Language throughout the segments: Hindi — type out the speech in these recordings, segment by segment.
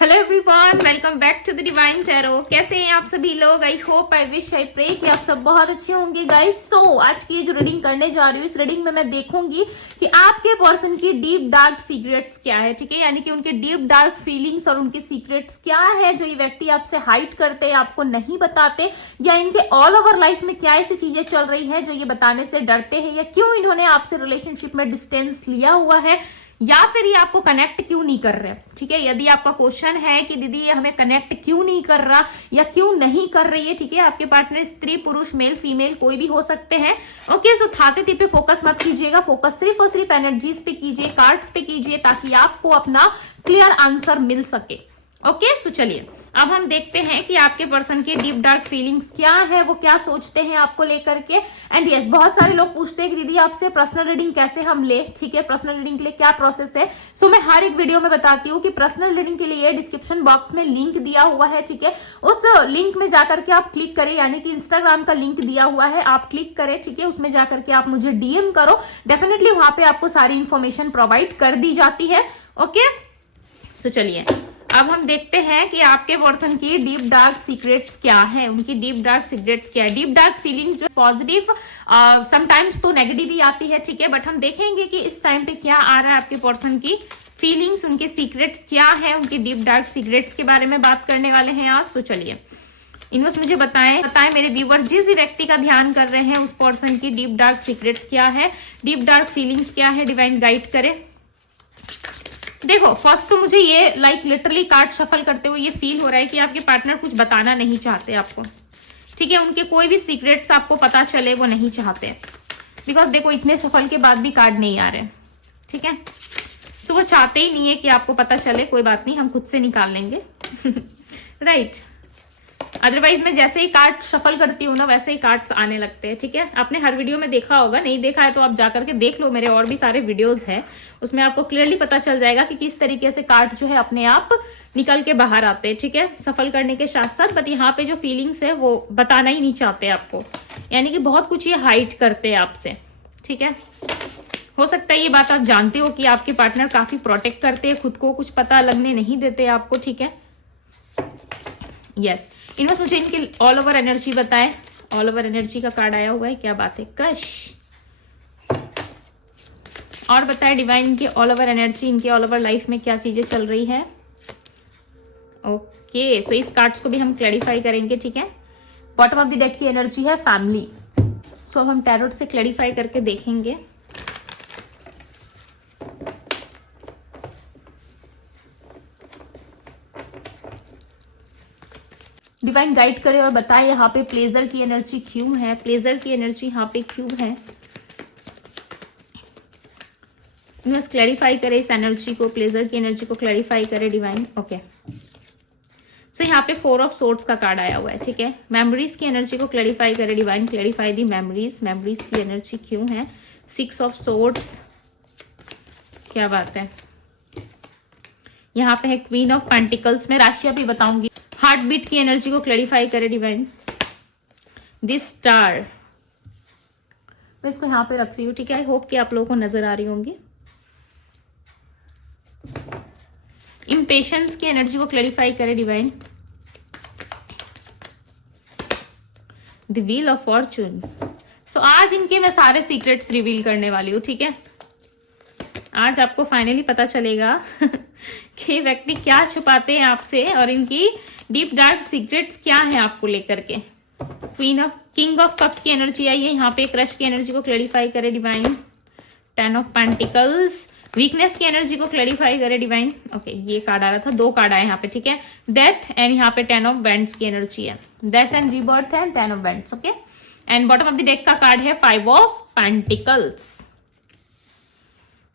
Hello everyone, welcome back to the divine tarot. कैसे हैं आप सभी लोग? I hope, I wish, I pray कि आप सब बहुत अच्छे होंगे गाइस। सो आज की ये जो रीडिंग करने जा रही हूँ, इस रीडिंग में मैं देखूंगी कि आपके पर्सन की डीप डार्क सीक्रेट्स क्या है, ठीक है, यानी कि उनके डीप डार्क फीलिंग्स और उनके सीक्रेट्स क्या है जो ये व्यक्ति आपसे हाइड करते हैं, आपको नहीं बताते, या इनके ऑल ओवर लाइफ में क्या ऐसी चीजें चल रही है जो ये बताने से डरते हैं, या क्यों इन्होंने आपसे रिलेशनशिप में डिस्टेंस लिया हुआ है, या फिर ये आपको कनेक्ट क्यों नहीं कर रहे। ठीक है, यदि आपका क्वेश्चन है कि दीदी ये हमें कनेक्ट क्यों नहीं कर रहा या क्यों नहीं कर रही है, ठीक है, आपके पार्टनर स्त्री, पुरुष, मेल, फीमेल कोई भी हो सकते हैं। ओके, सो थाते थी पे फोकस मत कीजिएगा, फोकस सिर्फ और सिर्फ एनर्जीज पे कीजिए, कार्ड्स पे कीजिए, ताकि आपको अपना क्लियर आंसर मिल सके। ओके, सो चलिए अब हम देखते हैं कि आपके पर्सन की डीप डार्क फीलिंग्स क्या है, वो क्या सोचते हैं आपको लेकर के। एंड यस, बहुत सारे लोग पूछते हैं कि दीदी आपसे पर्सनल रीडिंग कैसे हम ले, ठीक है, पर्सनल रीडिंग के लिए क्या प्रोसेस है। सो मैं हर एक वीडियो में बताती हूँ कि पर्सनल रीडिंग के लिए डिस्क्रिप्शन बॉक्स में लिंक दिया हुआ है, ठीक है, उस लिंक में जाकर के आप क्लिक करें, यानी कि इंस्टाग्राम का लिंक दिया हुआ है, आप क्लिक करें, ठीक है, उसमें जाकर के आप मुझे डीएम करो, डेफिनेटली वहां पे आपको सारी इंफॉर्मेशन प्रोवाइड कर दी जाती है। ओके, सो चलिए अब हम देखते हैं कि आपके पर्सन की डीप डार्क सीक्रेट्स क्या है, उनकी डीप डार्क सीक्रेट्स क्या है। डीप डार्क फीलिंग्स जो पॉजिटिव, समटाइम्स तो नेगेटिव भी आती है, ठीक है, बट हम देखेंगे कि इस टाइम पे क्या आ रहा है आपके पर्सन की फीलिंग्स, उनके सीक्रेट्स क्या है, उनकी डीप डार्क सीक्रेट्स के बारे में बात करने वाले हैं आज। तो चलिए इन्वेस्ट मुझे बताएं मेरे व्यूवर, जिस व्यक्ति का ध्यान कर रहे हैं उस पर्सन की डीप डार्क सीक्रेट्स क्या है, डीप डार्क फीलिंग्स क्या है, डिवाइन गाइड करे। देखो, फर्स्ट तो मुझे ये लिटरली कार्ड शफल करते हुए ये फील हो रहा है कि आपके पार्टनर कुछ बताना नहीं चाहते आपको, ठीक है, उनके कोई भी सीक्रेट्स आपको पता चले वो नहीं चाहते, बिकॉज देखो इतने सफल के बाद भी कार्ड नहीं आ रहे, ठीक है, सो वो चाहते ही नहीं है कि आपको पता चले। कोई बात नहीं, हम खुद से निकाल लेंगे राइट अदरवाइज मैं जैसे ही कार्ड शफल करती हूँ ना, वैसे ही कार्ड्स आने लगते हैं, ठीक है। आपने हर वीडियो में देखा होगा, नहीं देखा है तो आप जाकर के देख लो, मेरे और भी सारे वीडियोस हैं, उसमें आपको क्लियरली पता चल जाएगा कि किस तरीके से कार्ड जो है अपने आप निकल के बाहर आते हैं, ठीक है, सफल करने के साथ साथ। बट यहाँ पे जो फीलिंग्स है वो बताना ही नहीं चाहते आपको, यानी कि बहुत कुछ ये हाइड करते हैं आपसे, ठीक है। हो सकता है ये बात आप जानते हो कि आपके पार्टनर काफी प्रोटेक्ट करते हैं खुद को, कुछ पता लगने नहीं देते आपको, ठीक है। यस, इन्होंने मुझे इनकी ऑल ओवर एनर्जी बताए, ऑल ओवर एनर्जी का कार्ड आया हुआ है, क्या बात है, क्रश। और बताए डिवाइन इनकी ऑल ओवर एनर्जी, इनकी ऑल ओवर लाइफ में क्या चीजें चल रही है। ओके, सो इस कार्ड्स को भी हम क्लैरिफाई करेंगे, ठीक है। बॉटम ऑफ द डेक की एनर्जी है फैमिली, सो हम टैरोट से क्लैरिफाई करके देखेंगे। डिवाइन गाइड करे और बताए यहाँ पे प्लेजर की एनर्जी क्यों है, प्लेजर की एनर्जी यहाँ पे क्यों है, बस क्लैरिफाई करे इस एनर्जी को, प्लेजर की एनर्जी को क्लैरिफाई करे डिवाइन। ओके, सो यहाँ पे 4 ऑफ सोर्ड्स का कार्ड आया हुआ है, ठीक है। मेमोरीज की एनर्जी को क्लैरिफाई करे डिवाइन, क्लैरिफाई दी मेमोरीज, मेमोरीज की एनर्जी क्यों है। 6 ऑफ सोर्ड्स, क्या बात है। यहाँ पे है क्वीन ऑफ पेंटिकल्स, मैं राशियां भी बताऊंगी। हार्ट बीट की एनर्जी को क्लैरिफाई करे डिवाइन। दिस स्टार, मैं इसको यहाँ पे रख रही हूँ, ठीक है, आई होप कि आप लोगों को नजर आ रही होंगी। इम्पेशंस की एनर्जी को क्लैरिफाई करे divine. The wheel of fortune, so आज इनके मैं सारे सीक्रेट्स रिवील करने वाली हूँ, ठीक है। आज आपको फाइनली पता चलेगा कि व्यक्ति क्या छुपाते हैं आपसे और इनकी डीप डार्क सीक्रेट्स क्या है आपको लेकर के। किंग ऑफ कप्स की एनर्जी आई है यहाँ पे, क्रश की एनर्जी को क्लैरिफाई करे डिवाइन। 10 ऑफ पेंटिकल्स, वीकनेस की एनर्जी को क्लैरिफाई करे डिवाइन। ओके, ये कार्ड आ रहा था, 2 कार्ड आए यहाँ पे, ठीक है। डेथ एंड यहाँ पे 10 ऑफ बैंड्स की एनर्जी है, death and rebirth and 10 of bands. Okay, and bottom of the deck का कार्ड है 5 ऑफ पेंटिकल्स।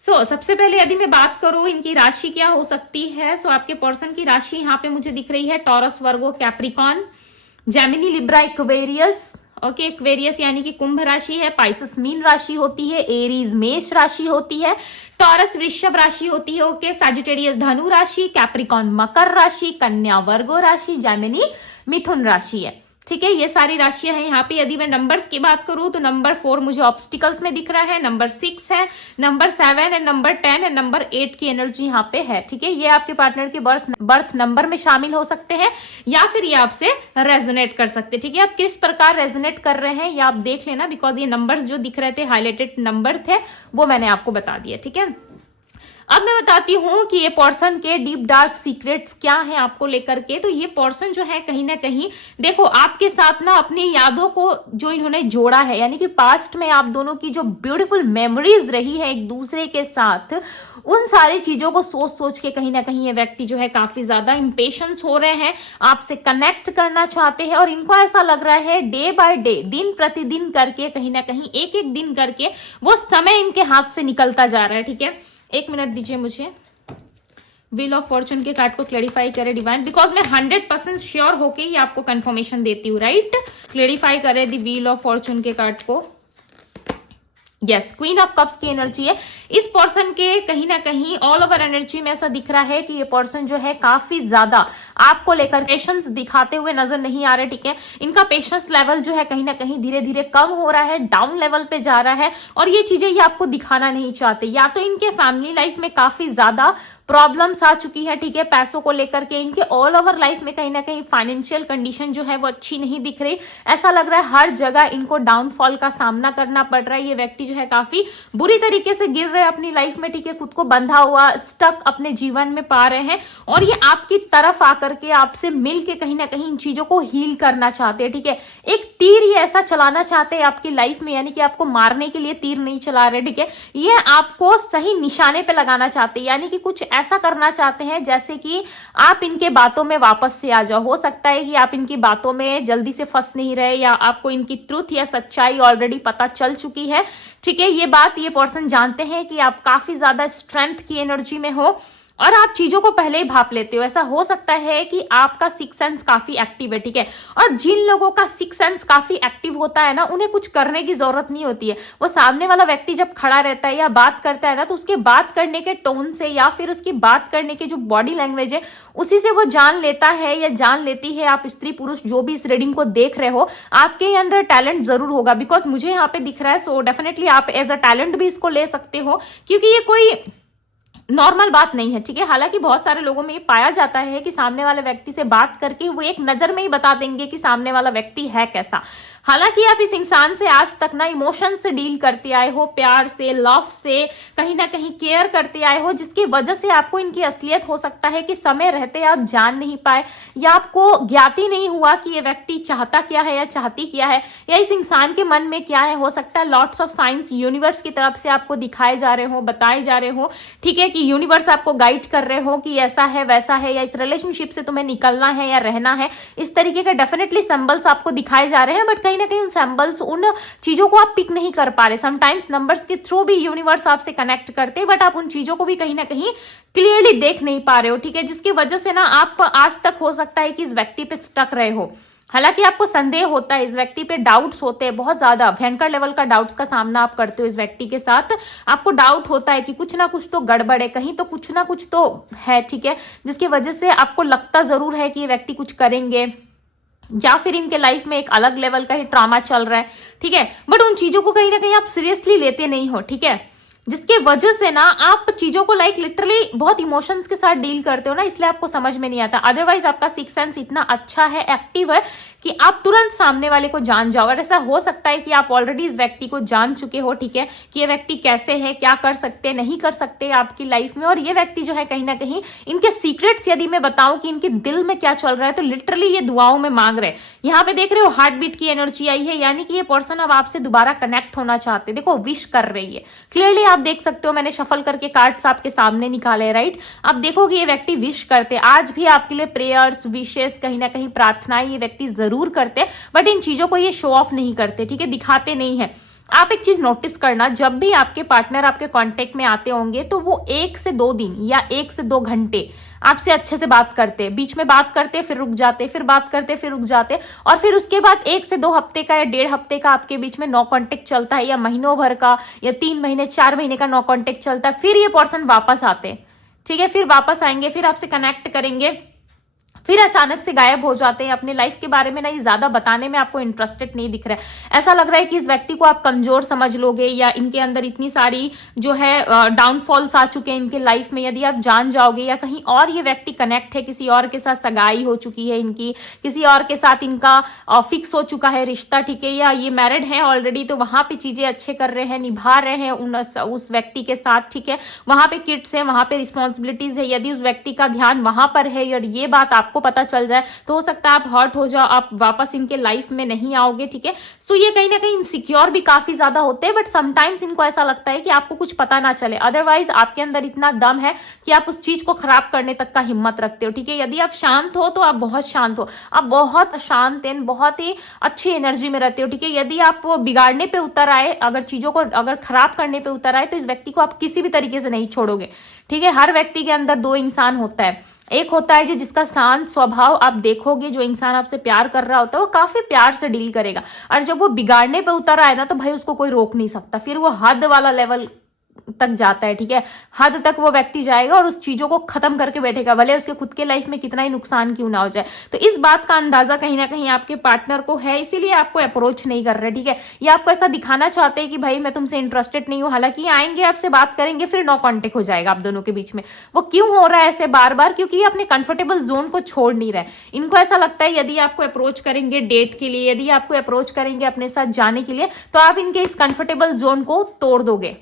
सबसे पहले यदि मैं बात करूं इनकी राशि क्या हो सकती है, आपके पर्सन की राशि यहाँ पे मुझे दिख रही है Taurus, Virgo, Capricorn, Gemini, Libra, Aquarius. Okay, Aquarius यानी कि कुंभ राशि है, पाइसस मीन राशि होती है, एरीज मेष राशि होती है, टॉरस वृषभ राशि होती है। ओके, सजिटेरियस धनु राशि, कैप्रिकॉन मकर राशि, कन्या वर्गो राशि, जेमिनी मिथुन राशि है। ठीक है, ये सारी राशियां हैं यहाँ पे। यदि मैं नंबर्स की बात करूं तो नंबर 4 मुझे ऑब्स्टिकल्स में दिख रहा है, नंबर 6 है, नंबर 7 है, नंबर 10 है, नंबर 8 की एनर्जी यहाँ पे है। ठीक है, ये आपके पार्टनर के बर्थ नंबर में शामिल हो सकते हैं या फिर ये आपसे रेजोनेट कर सकते हैं। ठीक है, आप किस प्रकार रेजोनेट कर रहे हैं ये आप देख लेना, बिकॉज ये नंबर्स जो दिख रहे थे, हाईलाइटेड नंबर थे, वो मैंने आपको बता दिया। ठीक है, अब मैं बताती हूँ कि ये पर्सन के डीप डार्क सीक्रेट्स क्या हैं आपको लेकर के। तो ये पर्सन जो है कहीं ना कहीं देखो आपके साथ ना अपनी यादों को जो इन्होंने जोड़ा है, यानी कि पास्ट में आप दोनों की जो ब्यूटीफुल मेमोरीज रही है एक दूसरे के साथ, उन सारी चीजों को सोच सोच के कहीं ना कहीं ये व्यक्ति जो है काफी ज्यादा इंपेशेंस हो रहे हैं, आपसे कनेक्ट करना चाहते हैं। और इनको ऐसा लग रहा है डे बाय डे, दिन प्रतिदिन करके, कहीं ना कहीं एक एक दिन करके वो समय इनके हाथ से निकलता जा रहा है। ठीक है, एक मिनट दीजिए मुझे, व्हील ऑफ फॉर्चून के कार्ड को क्लेरिफाई करे डिवाइन, बिकॉज मैं 100% श्योर होके ही आपको कंफर्मेशन देती हूँ। राइट, क्लेरिफाई करे दी व्हील ऑफ फॉर्चून के कार्ड को। यस, क्वीन ऑफ कप्स की एनर्जी है इस पर्सन के। कहीं ना कहीं ऑल ओवर एनर्जी में ऐसा दिख रहा है कि ये पर्सन जो है काफी ज्यादा आपको लेकर पेशेंस दिखाते हुए नजर नहीं आ रहे। ठीक है, इनका पेशेंस लेवल जो है कहीं ना कहीं धीरे धीरे कम हो रहा है, डाउन लेवल पे जा रहा है, और ये चीजें ये आपको दिखाना नहीं चाहते। या तो इनके फैमिली लाइफ में काफी ज्यादा प्रॉब्लम्स आ चुकी है। ठीक है, पैसों को लेकर के इनके ऑल ओवर लाइफ में कहीं ना कहीं फाइनेंशियल कंडीशन जो है वो अच्छी नहीं दिख रही। ऐसा लग रहा है हर जगह इनको डाउनफॉल का सामना करना पड़ रहा है। ये व्यक्ति जो है काफी बुरी तरीके से गिर रहे हैं अपनी लाइफ में। ठीक है, खुद को बंधा हुआ, स्टक अपने जीवन में पा रहे हैं, और ये आपकी तरफ आकर के आपसे मिल के कहीं ना कहीं इन चीजों को हील करना चाहते हैं। ठीक है, एक तीर ये ऐसा चलाना चाहते हैं आपकी लाइफ में, यानी कि आपको मारने के लिए तीर नहीं चला रहे। ठीक है, ये आपको सही निशाने पे लगाना चाहते हैं, यानी कि कुछ ऐसा करना चाहते हैं जैसे कि आप इनके बातों में वापस से आ जाओ। हो सकता है कि आप इनकी बातों में जल्दी से फंस नहीं रहे, या आपको इनकी ट्रुथ या सच्चाई ऑलरेडी पता चल चुकी है। ठीक है, ये बात ये पर्सन जानते हैं कि आप काफी ज्यादा स्ट्रेंथ की एनर्जी में हो और आप चीजों को पहले ही भाप लेते हो। ऐसा हो सकता है कि आपका सिक्स सेंस काफी एक्टिव है। ठीक है, और जिन लोगों का सिक्स सेंस काफी एक्टिव होता है ना, उन्हें कुछ करने की जरूरत नहीं होती है। वो सामने वाला व्यक्ति जब खड़ा रहता है या बात करता है ना, तो उसके बात करने के टोन से या फिर उसकी बात करने के जो बॉडी लैंग्वेज है, उसी से वो जान लेता है या जान लेती है। आप स्त्री पुरुष जो भी इस रीडिंग को देख रहे हो, आपके अंदर टैलेंट जरूर होगा, बिकॉज मुझे यहाँ पे दिख रहा है। सो डेफिनेटली आप एज अ टैलेंट भी इसको ले सकते हो, क्योंकि ये कोई नॉर्मल बात नहीं है। ठीक है, हालांकि बहुत सारे लोगों में ये पाया जाता है कि सामने वाले व्यक्ति से बात करके वो एक नजर में ही बता देंगे कि सामने वाला व्यक्ति है कैसा। हालांकि आप इस इंसान से आज तक ना इमोशन से डील करते आए हो, प्यार से, लव से, कहीं ना कहीं केयर करते आए हो, जिसकी वजह से आपको इनकी असलियत हो सकता है कि समय रहते आप जान नहीं पाए, या आपको ज्ञात ही नहीं हुआ कि ये व्यक्ति चाहता क्या है या चाहती क्या है, या इस इंसान के मन में क्या है। हो सकता है लॉट्स ऑफ साइंस यूनिवर्स की तरफ से आपको दिखाए जा रहे हो, बताए जा रहे हो। ठीक है, कि यूनिवर्स आपको गाइड कर रहे हो कि ऐसा है वैसा है, या इस रिलेशनशिप से तुम्हें निकलना है या रहना है। इस तरीके के डेफिनेटली सिंबल्स आपको दिखाए जा रहे हैं, बट कहीं ना कहीं उन सिंबल्स, उन चीजों को आप पिक नहीं कर पा रहे। समटाइम्स नंबर्स के थ्रू भी यूनिवर्स आपसे कनेक्ट करते हैं, बट आप उन चीजों को भी कहीं ना कहीं क्लियरली देख नहीं पा रहे हो। ठीक है, जिसकी वजह से ना आप आज तक हो सकता है कि इस व्यक्ति पे स्टक रहे हो। हालांकि आपको संदेह होता है, इस व्यक्ति पे डाउट्स होते हैं, बहुत ज्यादा भयंकर लेवल का डाउट्स का सामना आप करते हो इस व्यक्ति के साथ। आपको डाउट होता है कि कुछ ना कुछ तो गड़बड़ है, कहीं तो कुछ ना कुछ तो है। ठीक है, जिसकी वजह से आपको लगता जरूर है कि ये व्यक्ति कुछ करेंगे, या फिर इनके लाइफ में एक अलग लेवल का ही ट्रॉमा चल रहा है। ठीक है, बट उन चीजों को कहीं ना कहीं आप सीरियसली लेते नहीं हो। ठीक है, जिसकी वजह से ना आप चीजों को लाइक लिटरली बहुत इमोशंस के साथ डील करते हो ना, इसलिए आपको समझ में नहीं आता। अदरवाइज आपका सिक्स सेंस इतना अच्छा है, एक्टिव है, कि आप तुरंत सामने वाले को जान जाओ। और ऐसा हो सकता है कि आप ऑलरेडी इस व्यक्ति को जान चुके हो। ठीक है, कि ये व्यक्ति कैसे है, क्या कर सकते नहीं कर सकते आपकी लाइफ में। और ये व्यक्ति जो है कहीं ना कहीं इनके सीक्रेट्स यदि मैं बताऊं कि इनके दिल में क्या चल रहा है, तो लिटरली ये दुआओं में मांग रहे हैं। यहाँ पे देख रहे हो हार्ट बीट की एनर्जी आई है, यानी कि ये पर्सन अब आपसे दोबारा कनेक्ट होना चाहते। देखो विश कर रही है, क्लियरली आप देख सकते हो। मैंने शफल करके कार्ड्स आपके सामने निकाले, राइट। आप देखोगे ये व्यक्ति विश करते, आज भी आपके लिए प्रेयर्स, विशेष, कहीं ना कहीं प्रार्थनाएं ये व्यक्ति जरूर करते, बट इन चीजों को ये शो ऑफ नहीं करते। ठीक है, दिखाते नहीं है। आप एक चीज नोटिस करना, जब भी आपके पार्टनर आपके कांटेक्ट में आते होंगे, तो वो 1 से 2 दिन या 1 से 2 घंटे आपसे अच्छे से बात करते, बीच में बात करते फिर रुक जाते, फिर बात करते फिर रुक जाते, और फिर उसके बाद 1 से 2 हफ्ते का या 1.5 हफ्ते का आपके बीच में नो कांटेक्ट चलता है, या महीनों भर का या 3 महीने 4 महीने का नो कांटेक्ट चलता है। फिर ये पर्सन वापस आते, ठीक है, फिर वापस आएंगे, फिर आपसे कनेक्ट करेंगे, फिर अचानक से गायब हो जाते हैं। अपने लाइफ के बारे में ना ये ज्यादा बताने में आपको इंटरेस्टेड नहीं दिख रहा है। ऐसा लग रहा है कि इस व्यक्ति को आप कमजोर समझ लोगे, या इनके अंदर इतनी सारी जो है डाउनफॉल्स आ चुके हैं इनके लाइफ में, यदि आप जान जाओगे। या कहीं और ये व्यक्ति कनेक्ट है, किसी और के साथ सगाई हो चुकी है इनकी, किसी और के साथ इनका फिक्स हो चुका है रिश्ता, ठीक है, या ये मैरिड है ऑलरेडी, तो वहां पे चीजें अच्छे कर रहे हैं, निभा रहे हैं उस व्यक्ति के साथ, ठीक है। वहां पे किड्स है, वहां पे रिस्पॉन्सिबिलिटीज है। यदि उस व्यक्ति का ध्यान वहां पर है और ये बात आपको पता चल जाए तो हो सकता है आप हर्ट हो जाओ, आप वापस इनके लाइफ में नहीं आओगे, ठीक है। सो ये कहीं ना कहीं इनसिक्योर भी काफी ज्यादा होते हैं, बट समटाइम्स इनको ऐसा लगता है कि आपको कुछ पता ना चले। अदरवाइज आपके अंदर इतना दम है कि आप उस चीज को खराब करने तक का हिम्मत रखते हो, ठीक है। यदि आप शांत हो तो आप बहुत शांत हो, आप बहुत शांत एंड बहुत ही अच्छी एनर्जी में रहते हो, ठीक है। यदि आप बिगाड़ने पे उतर आए, अगर चीजों को अगर खराब करने पे उतर आए, तो इस व्यक्ति को आप किसी भी तरीके से नहीं छोड़ोगे, ठीक है। हर व्यक्ति के अंदर दो इंसान होता है। एक होता है जो जिसका शांत स्वभाव, आप देखोगे जो इंसान आपसे प्यार कर रहा होता है वो काफी प्यार से डील करेगा, और जब वो बिगाड़ने पे उतर आए ना तो भाई उसको कोई रोक नहीं सकता, फिर वो हद वाला लेवल तक जाता है, ठीक है। हद तक वो व्यक्ति जाएगा और उस चीजों को खत्म करके बैठेगा, भले उसके खुद के लाइफ में कितना ही नुकसान क्यों ना हो जाए। तो इस बात का अंदाजा कहीं ना कहीं आपके पार्टनर को है, इसीलिए आपको अप्रोच नहीं कर रहे, ठीक है। ये आपको ऐसा दिखाना चाहते हैं कि भाई मैं तुमसे इंटरेस्टेड नहीं हूं, हालांकि आएंगे आपसे बात करेंगे, फिर नो कॉन्टेक्ट हो जाएगा आप दोनों के बीच में। वो क्यों हो रहा है ऐसे बार बार? क्योंकि ये अपने कंफर्टेबल जोन को छोड़ नहीं रहे। इनको ऐसा लगता है यदि आपको अप्रोच करेंगे डेट के लिए, यदि आपको अप्रोच करेंगे अपने साथ जाने के लिए, तो आप इनके इस कंफर्टेबल जोन को तोड़ोगे।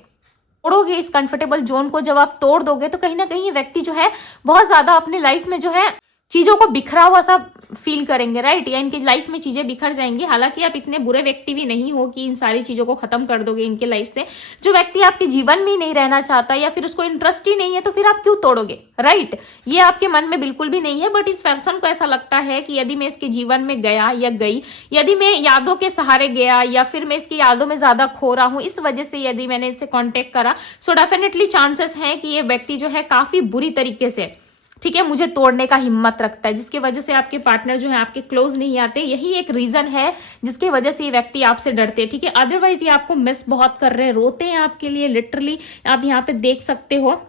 इस कंफर्टेबल जोन को जब आप तोड़ दोगे तो कहीं ना कहीं ये व्यक्ति जो है बहुत ज्यादा अपने लाइफ में जो है चीजों को बिखरा हुआ सा फील करेंगे, राइट, या इनकी लाइफ में चीजें बिखर जाएंगी। हालांकि आप इतने बुरे व्यक्ति भी नहीं हो कि इन सारी चीजों को खत्म कर दोगे इनके लाइफ से। जो व्यक्ति आपके जीवन में नहीं रहना चाहता या फिर उसको इंटरेस्ट ही नहीं है, तो फिर आप क्यों तोड़ोगे, राइट। ये आपके मन में बिल्कुल भी नहीं है, बट इस पर्सन को ऐसा लगता है कि यदि मैं इसके जीवन में गया या गई, यदि मैं यादों के सहारे गया या फिर मैं इसकी यादों में ज्यादा खो रहा हूं, इस वजह से यदि मैंने इससे कॉन्टेक्ट करा, सो डेफिनेटली चांसेस हैं कि ये व्यक्ति जो है काफी बुरी तरीके से, ठीक है, मुझे तोड़ने का हिम्मत रखता है, जिसकी वजह से आपके पार्टनर जो है आपके क्लोज नहीं आते। यही एक रीजन है जिसकी वजह से ये व्यक्ति आपसे डरते हैं, ठीक है। अदरवाइज ये आपको मिस बहुत कर रहे हैं, रोते हैं आपके लिए, लिटरली आप यहाँ पे देख सकते हो।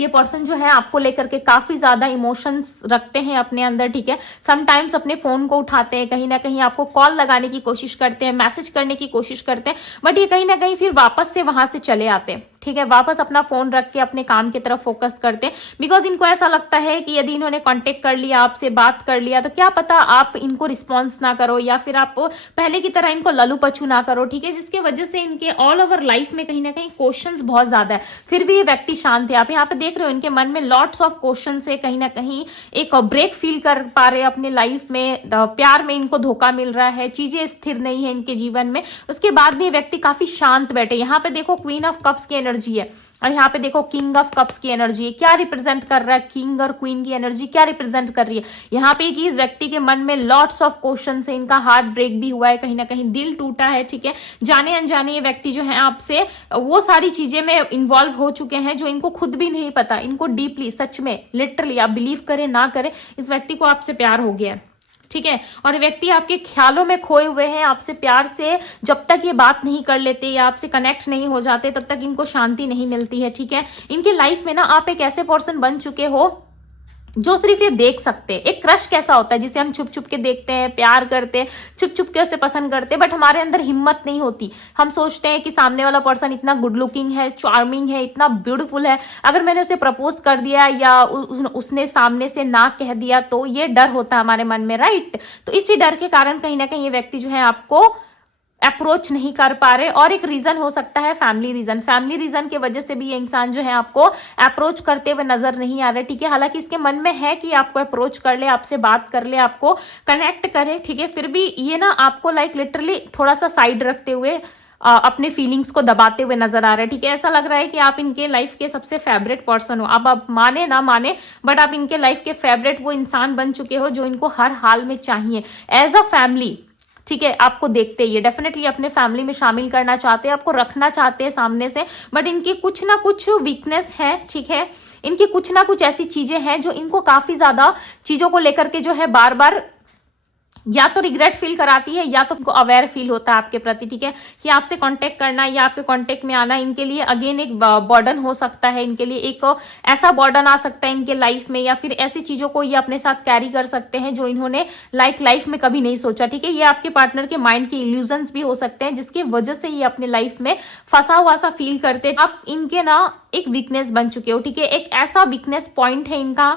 ये पर्सन जो है आपको लेकर के काफी ज्यादा इमोशंस रखते हैं अपने अंदर, ठीक है। समटाइम्स अपने फोन को उठाते हैं, कहीं ना कहीं आपको कॉल लगाने की कोशिश करते हैं, मैसेज करने की कोशिश करते हैं, बट ये कहीं ना कहीं फिर वापस से वहां से चले आते हैं, ठीक है। वापस अपना फोन रख के अपने काम की तरफ फोकस करते हैं, बिकॉज इनको ऐसा लगता है कि यदि इन्होंने कांटेक्ट कर लिया, आपसे बात कर लिया, तो क्या पता आप इनको रिस्पॉन्स ना करो या फिर आप पहले की तरह इनको ललू पछू ना करो, ठीक है। जिसकी वजह से इनके ऑल ओवर लाइफ में कहीं ना कहीं क्वेश्चंस बहुत ज्यादा है, फिर भी ये व्यक्ति शांत है। आप यहाँ पे देख रहे हो इनके मन में लॉट्स ऑफ क्वेश्चन है, कहीं ना कहीं एक ब्रेक फील कर पा रहे अपने लाइफ में, प्यार में इनको धोखा मिल रहा है, चीजें स्थिर नहीं है इनके जीवन में। उसके बाद भी ये व्यक्ति काफी शांत बैठे। यहाँ पे देखो क्वीन ऑफ कप्स की एनर्जी है और यहाँ पे देखो किंग ऑफ कप्स की एनर्जी है। क्या रिप्रेजेंट कर रहा है? किंग और क्वीन की एनर्जी क्या रिप्रेजेंट कर रही है यहाँ पे? कि इस व्यक्ति के मन में लॉट्स ऑफ क्वेश्चन है, इनका हार्ट ब्रेक भी हुआ है, कहीं ना कहीं दिल टूटा है, ठीक है। जाने अनजाने ये व्यक्ति जो है आपसे वो सारी चीजें में इन्वॉल्व हो चुके हैं जो इनको खुद भी नहीं पता। इनको डीपली, सच में, लिटरली, आप बिलीव करें ना करें, इस व्यक्ति को आपसे प्यार हो गया है, ठीक है। और व्यक्ति आपके ख्यालों में खोए हुए हैं, आपसे प्यार से जब तक ये बात नहीं कर लेते या आपसे कनेक्ट नहीं हो जाते तब तक इनको शांति नहीं मिलती है, ठीक है। इनकी लाइफ में ना आप एक ऐसे पर्सन बन चुके हो जो सिर्फ ये देख सकते हैं। एक क्रश कैसा होता है जिसे हम छुप छुप के देखते हैं, प्यार करते हैं, छुप छुप के उसे पसंद करते हैं, बट हमारे अंदर हिम्मत नहीं होती। हम सोचते हैं कि सामने वाला पर्सन इतना गुड लुकिंग है, चार्मिंग है, इतना ब्यूटीफुल है, अगर मैंने उसे प्रपोज कर दिया या उसने सामने से ना कह दिया तो ये डर होता है हमारे मन में, राइट। तो इसी डर के कारण कहीं ना कहीं ये व्यक्ति जो है आपको अप्रोच नहीं कर पा रहे। और एक रीजन हो सकता है फैमिली रीजन की वजह से भी ये इंसान जो है आपको अप्रोच करते हुए नजर नहीं आ रहे, ठीक है। हालांकि इसके मन में है कि आपको अप्रोच कर ले, आपसे बात कर ले, आपको कनेक्ट करे, ठीक है। फिर भी ये ना आपको लाइक लिटरली थोड़ा सा साइड रखते हुए अपने फीलिंग्स को दबाते हुए नजर आ रहे हैं, ठीक है। ऐसा लग रहा है कि आप इनके लाइफ के सबसे फेवरेट पर्सन हो। अब आप माने ना माने, बट आप इनके लाइफ के फेवरेट वो इंसान बन चुके हो जो इनको हर हाल में चाहिए एज अ फैमिली, ठीक है। आपको देखते ही डेफिनेटली अपने फैमिली में शामिल करना चाहते हैं, आपको रखना चाहते हैं सामने से, बट इनकी कुछ ना कुछ वीकनेस है, ठीक है। इनकी कुछ ना कुछ ऐसी चीजें हैं जो इनको काफी ज्यादा चीजों को लेकर के जो है बार बार या तो रिग्रेट फील कराती है या तो उनको अवेयर फील होता है आपके प्रति, ठीक है, कि आपसे कांटेक्ट करना या आपके कांटेक्ट में आना इनके लिए अगेन एक बर्डन हो सकता है, इनके लिए एक ऐसा बर्डन आ सकता है इनके लाइफ में, या फिर ऐसी चीजों को ये अपने साथ कैरी कर सकते हैं जो इन्होंने लाइफ में कभी नहीं सोचा, ठीक है। ये आपके पार्टनर के माइंड के इल्यूजन्स भी हो सकते हैं जिसकी वजह से ये अपने लाइफ में फंसा हुआ सा फील करते हैं। आप इनके ना एक वीकनेस बन चुके हो, ठीक है, एक ऐसा वीकनेस पॉइंट है इनका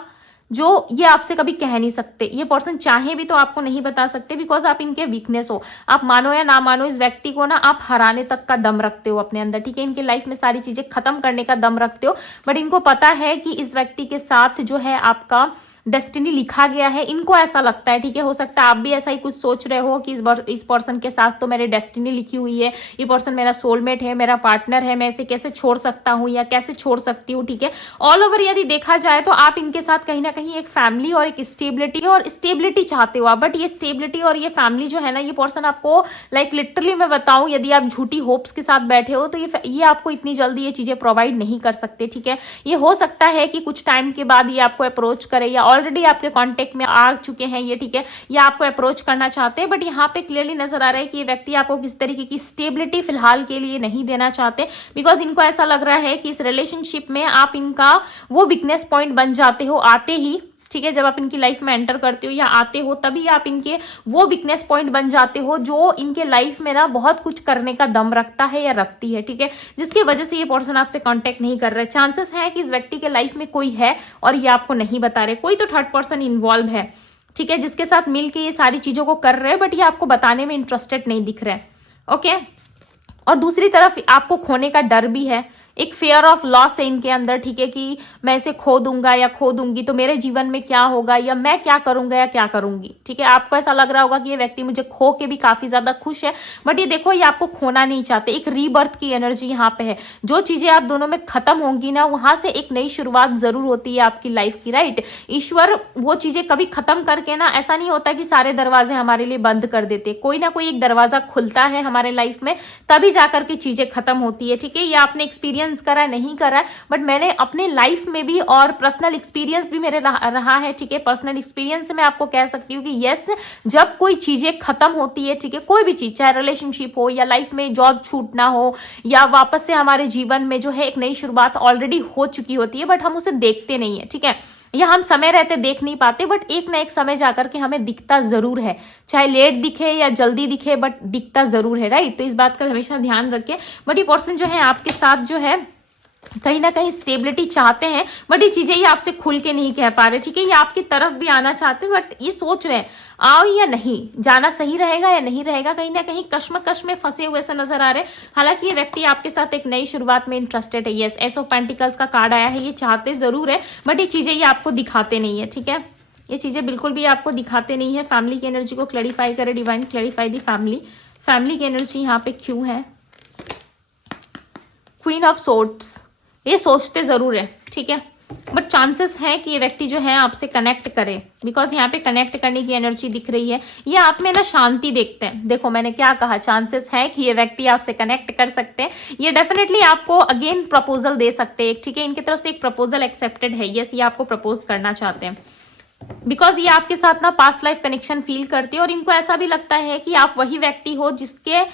जो ये आपसे कभी कह नहीं सकते। ये पर्सन चाहे भी तो आपको नहीं बता सकते बिकॉज आप इनके वीकनेस हो। आप मानो या ना मानो, इस व्यक्ति को ना आप हराने तक का दम रखते हो अपने अंदर, ठीक है, इनकी लाइफ में सारी चीजें खत्म करने का दम रखते हो। बट इनको पता है कि इस व्यक्ति के साथ जो है आपका डेस्टिनी लिखा गया है, इनको ऐसा लगता है, ठीक है। हो सकता है आप भी ऐसा ही कुछ सोच रहे हो कि इस पर्सन के साथ तो मेरी डेस्टिनी लिखी हुई है, ये पर्सन मेरा सोलमेट है, मेरा पार्टनर है, मैं इसे कैसे छोड़ सकता हूँ या कैसे छोड़ सकती हूँ, ठीक है। ऑल ओवर यदि देखा जाए तो आप इनके साथ कहीं ना कहीं एक फैमिली और एक स्टेबिलिटी चाहते हो आप। बट ये स्टेबिलिटी और ये फैमिली जो है ना, ये पर्सन आपको लाइक लिटरली मैं बताऊं, यदि आप झूठी होप्स के साथ बैठे हो तो ये आपको इतनी जल्दी ये चीजें प्रोवाइड नहीं कर सकते, ठीक है। ये हो सकता है कि कुछ टाइम के बाद ये आपको अप्रोच करे या ऑलरेडी आपके कांटेक्ट में आ चुके हैं ये, ठीक है, या आपको अप्रोच करना चाहते हैं। बट यहाँ पे क्लियरली नजर आ रहा है कि ये व्यक्ति आपको किस तरीके की स्टेबिलिटी फिलहाल के लिए नहीं देना चाहते बिकॉज इनको ऐसा लग रहा है कि इस रिलेशनशिप में आप इनका वो वीकनेस पॉइंट बन जाते हो आते ही, ठीक है। जब आप इनकी लाइफ में एंटर करते हो या आते हो तभी आप इनके वो वीकनेस पॉइंट बन जाते हो जो इनके लाइफ में ना बहुत कुछ करने का दम रखता है या रखती है, ठीक है, जिसकी वजह से ये पर्सन आपसे कांटेक्ट नहीं कर रहे। चांसेस है कि इस व्यक्ति के लाइफ में कोई है और ये आपको नहीं बता रहे, कोई तो थर्ड पर्सन इन्वॉल्व है, ठीक है, जिसके साथ मिलकर ये सारी चीजों को कर रहे हैं बट ये आपको बताने में इंटरेस्टेड नहीं दिख रहे, ओके। और दूसरी तरफ आपको खोने का डर भी है, एक फेयर ऑफ लॉस है इनके अंदर, ठीक है, कि मैं इसे खो दूंगा या खो दूंगी तो मेरे जीवन में क्या होगा या मैं क्या करूंगा या क्या करूंगी, ठीक है। आपको ऐसा लग रहा होगा कि ये व्यक्ति मुझे खो के भी काफी ज्यादा खुश है बट ये देखो ये आपको खोना नहीं चाहते। एक रीबर्थ की एनर्जी यहाँ पे है। जो चीजें आप दोनों में खत्म होंगी ना वहां से एक नई शुरुआत जरूर होती है आपकी लाइफ की, राइट। ईश्वर वो चीजें कभी खत्म करके ना, ऐसा नहीं होता कि सारे दरवाजे हमारे लिए बंद कर देते, कोई ना कोई एक दरवाजा खुलता है हमारे लाइफ में तभी जाकर के चीजें खत्म होती है, ठीक है। ये आपने एक्सपीरियंस करा नहीं करा है बट मैंने अपने लाइफ में भी और पर्सनल एक्सपीरियंस भी मेरे रहा है, ठीक है। पर्सनल एक्सपीरियंस से मैं आपको कह सकती हूँ कि यस, जब कोई चीजें खत्म होती है, ठीक है, कोई भी चीज, चाहे रिलेशनशिप हो या लाइफ में जॉब छूटना हो या वापस से हमारे जीवन में जो है एक नई शुरुआत ऑलरेडी हो चुकी होती है बट हम उसे देखते नहीं है, ठीक है, या हम समय रहते देख नहीं पाते बट एक ना एक समय जाकर के हमें दिखता जरूर है, चाहे लेट दिखे या जल्दी दिखे बट दिखता जरूर है, राइट। तो इस बात का हमेशा ध्यान रखें। बट ये पर्सन जो है आपके साथ जो है कहीं ना कहीं स्टेबिलिटी चाहते हैं बट ये चीजें ये आपसे खुल के नहीं कह पा रहे, ठीक है। ये आपकी तरफ भी आना चाहते हैं बट ये सोच रहे हैं आओ या नहीं, जाना सही रहेगा या नहीं रहेगा, कहीं ना कहीं कश्मकश में फंसे हुए से नजर आ रहे हैं। हालांकि ये व्यक्ति आपके साथ एक नई शुरुआत में इंटरेस्टेड है, यस, एस ऑफ पेंटिकल्स का कार्ड आया है, ये चाहते जरूर है बट ये चीजें ये आपको दिखाते नहीं है, ठीक है, ये चीजें बिल्कुल भी आपको दिखाते नहीं है। फैमिली की एनर्जी को क्लैरिफाई करे डिवाइन, क्लैरिफाई दी फैमिली की एनर्जी यहाँ पे क्यों है। क्वीन ऑफ सोर्ड्स, ये सोचते जरूर है, ठीक है, बट चांसेस है कि ये व्यक्ति जो है आपसे कनेक्ट करे बिकॉज यहाँ पे कनेक्ट करने की एनर्जी दिख रही है। ये आप में ना शांति देखते हैं। देखो मैंने क्या कहा, चांसेस है कि ये व्यक्ति आपसे कनेक्ट कर सकते हैं। ये डेफिनेटली आपको अगेन प्रपोजल दे सकते हैं, ठीक है, इनकी तरफ से एक प्रपोजल एक्सेप्टेड है, यस, ये आपको प्रपोज करना चाहते हैं बिकॉज ये आपके साथ ना पास्ट लाइफ कनेक्शन फील करते हैं और इनको ऐसा भी लगता है कि आप वही व्यक्ति हो जिसके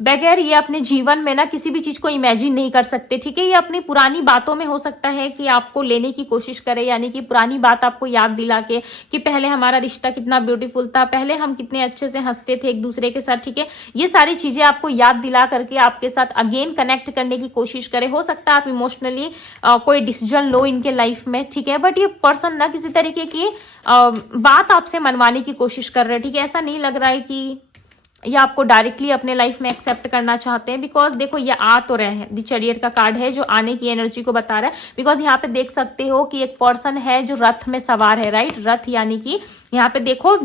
बगैर ये अपने जीवन में ना किसी भी चीज को इमेजिन नहीं कर सकते, ठीक है। ये अपनी पुरानी बातों में हो सकता है कि आपको लेने की कोशिश करे, यानी कि पुरानी बात आपको याद दिला के कि पहले हमारा रिश्ता कितना ब्यूटीफुल था, पहले हम कितने अच्छे से हंसते थे एक दूसरे के साथ, ठीक है। ये सारी चीजें आपको याद दिला करके आपके साथ अगेन कनेक्ट करने की कोशिश करे। हो सकता है आप इमोशनली कोई डिसीजन लो इनके लाइफ में, ठीक है, बट ये पर्सन ना किसी तरीके की बात आपसे मनवाने की कोशिश कर रहे हैं, ठीक है। ऐसा नहीं लग रहा है कि ये आपको डायरेक्टली अपने लाइफ में एक्सेप्ट करना चाहते हैं बिकॉज देखो ये आ तो रहे हैं, द चैरियट का कार्ड है जो आने की एनर्जी को बता रहा है बिकॉज यहाँ पे देख सकते हो कि एक पर्सन है जो रथ में सवार है, राइट। रथ यानी कि यहाँ पे देखो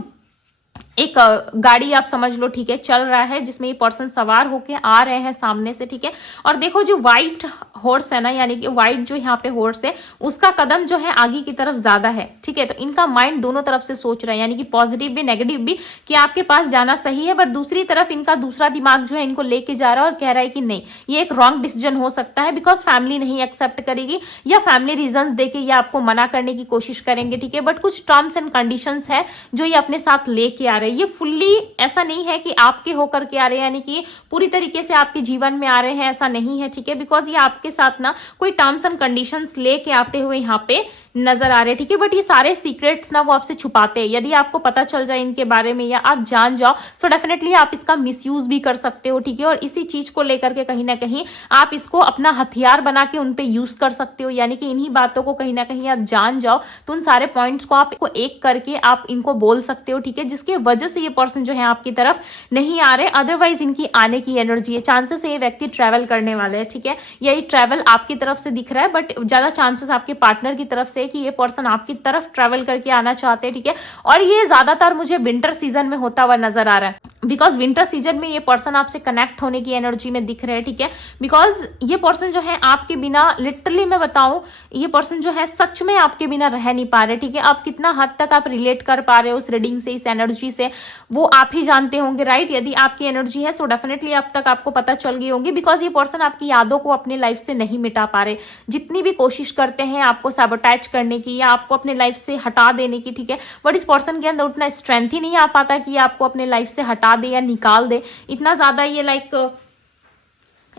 एक गाड़ी आप समझ लो, ठीक है, चल रहा है जिसमें ये पर्सन सवार होके आ रहे हैं सामने से, ठीक है। और देखो जो व्हाइट हॉर्स है ना, यानी कि व्हाइट जो यहाँ पे हॉर्स है उसका कदम जो है आगे की तरफ ज्यादा है, ठीक है। ठीक है। तो इनका माइंड दोनों तरफ से सोच रहा है, यानी कि पॉजिटिव भी नेगेटिव भी, कि आपके पास जाना सही है, बट दूसरी तरफ इनका दूसरा दिमाग जो है इनको लेके जा रहा है और कह रहा है कि नहीं, ये एक रॉन्ग डिसीजन हो सकता है, बिकॉज फैमिली नहीं एक्सेप्ट करेगी या फैमिली रीजंस देके या आपको मना करने की कोशिश करेंगे, ठीक है। बट कुछ टर्म्स एंड कंडीशंस है जो ये अपने साथ लेके आ रहे हैं। ये फुल्ली ऐसा नहीं है कि आपके होकर के आ रहे हैं, यानी कि पूरी तरीके से आपके जीवन में आ रहे हैं, ऐसा नहीं है, ठीक है। बिकॉज ये आपके साथ ना कोई टर्म्स एंड कंडीशंस लेके आते हुए यहाँ पे नजर आ रहे हैं, ठीक है। बट ये सारे सीक्रेट्स ना वो आपसे छुपाते हैं। यदि आपको पता चल जाए इनके बारे में या आप जान जाओ, सो डेफिनेटली आप इसका मिसयूज भी कर सकते हो, ठीक है। और इसी चीज को लेकर के कहीं ना कहीं आप इसको अपना हथियार बना के उनपे यूज कर सकते हो, यानी कि इन्हीं बातों को कहीं ना कहीं आप जान जाओ तो उन सारे पॉइंट्स को आप एक करके आप इनको बोल सकते हो, ठीक है, जिसकी वजह से ये पर्सन जो है आपकी तरफ नहीं आ रहे। अदरवाइज इनकी आने की एनर्जी है, चांसेस है ये व्यक्ति ट्रेवल करने वाले हैं, ठीक है। या ये ट्रेवल आपकी तरफ से दिख रहा है, बट ज्यादा चांसेस आपके पार्टनर की तरफ से कि ये पर्सन आपकी तरफ ट्रेवल करके आना चाहते हैं, ठीक है। और ये ज्यादातर मुझे विंटर सीजन में होता हुआ नजर आ रहा है, बिकॉज विंटर सीजन में ये पर्सन आपसे कनेक्ट होने की एनर्जी में दिख रहे हैं, ठीक है। बिकॉज ये पर्सन जो है आपके बिना, लिटरली मैं बताऊं, ये पर्सन जो है सच में आपके बिना रह नहीं पा रहे, ठीक है। आप कितना हद तक आप रिलेट कर पा रहे हो उस रीडिंग से, इस एनर्जी से, वो आप ही जानते होंगे, राइट। यदि आपकी एनर्जी है सो डेफिनेटली अब तक आपको पता चल गई होगी, बिकॉज ये पर्सन आपकी यादों को अपने लाइफ से नहीं मिटा पा रहे। जितनी भी कोशिश करते हैं आपको सैबोटैज करने की या आपको अपने लाइफ से हटा देने की, ठीक है, बट इस पर्सन के अंदर उतना स्ट्रेंथ ही नहीं आ पाता कि आपको अपने लाइफ से हटा दे या निकाल दे। इतना ज्यादा ये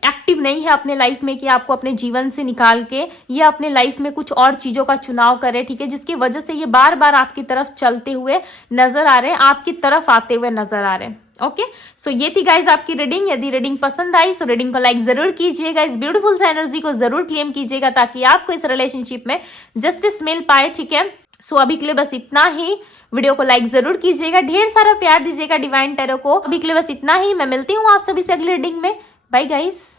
एक्टिव नहीं है अपने लाइफ में कि आपको अपने जीवन से निकाल के या अपने लाइफ में कुछ और चीजों का चुनाव करे, ठीक है, जिसकी वजह से ये बार बार आपकी तरफ चलते हुए नजर आ रहे हैं, आपकी तरफ आते हुए नजर आ रहे हैं। ओके, सो ये थी गाइज आपकी रीडिंग। यदि रीडिंग पसंद आई सो रीडिंग को लाइक जरूर कीजिएगा, इस ब्यूटीफुल से एनर्जी को जरूर क्लेम कीजिएगा ताकि आपको इस रिलेशनशिप में जस्टिस मिल पाए, ठीक है। सो अभी के लिए बस इतना ही। वीडियो को लाइक जरूर कीजिएगा, ढेर सारा प्यार दीजिएगा डिवाइन टैरो को। अभी के लिए बस इतना ही। मैं मिलती हूँ आप सभी से अगली रीडिंग में। Bye guys.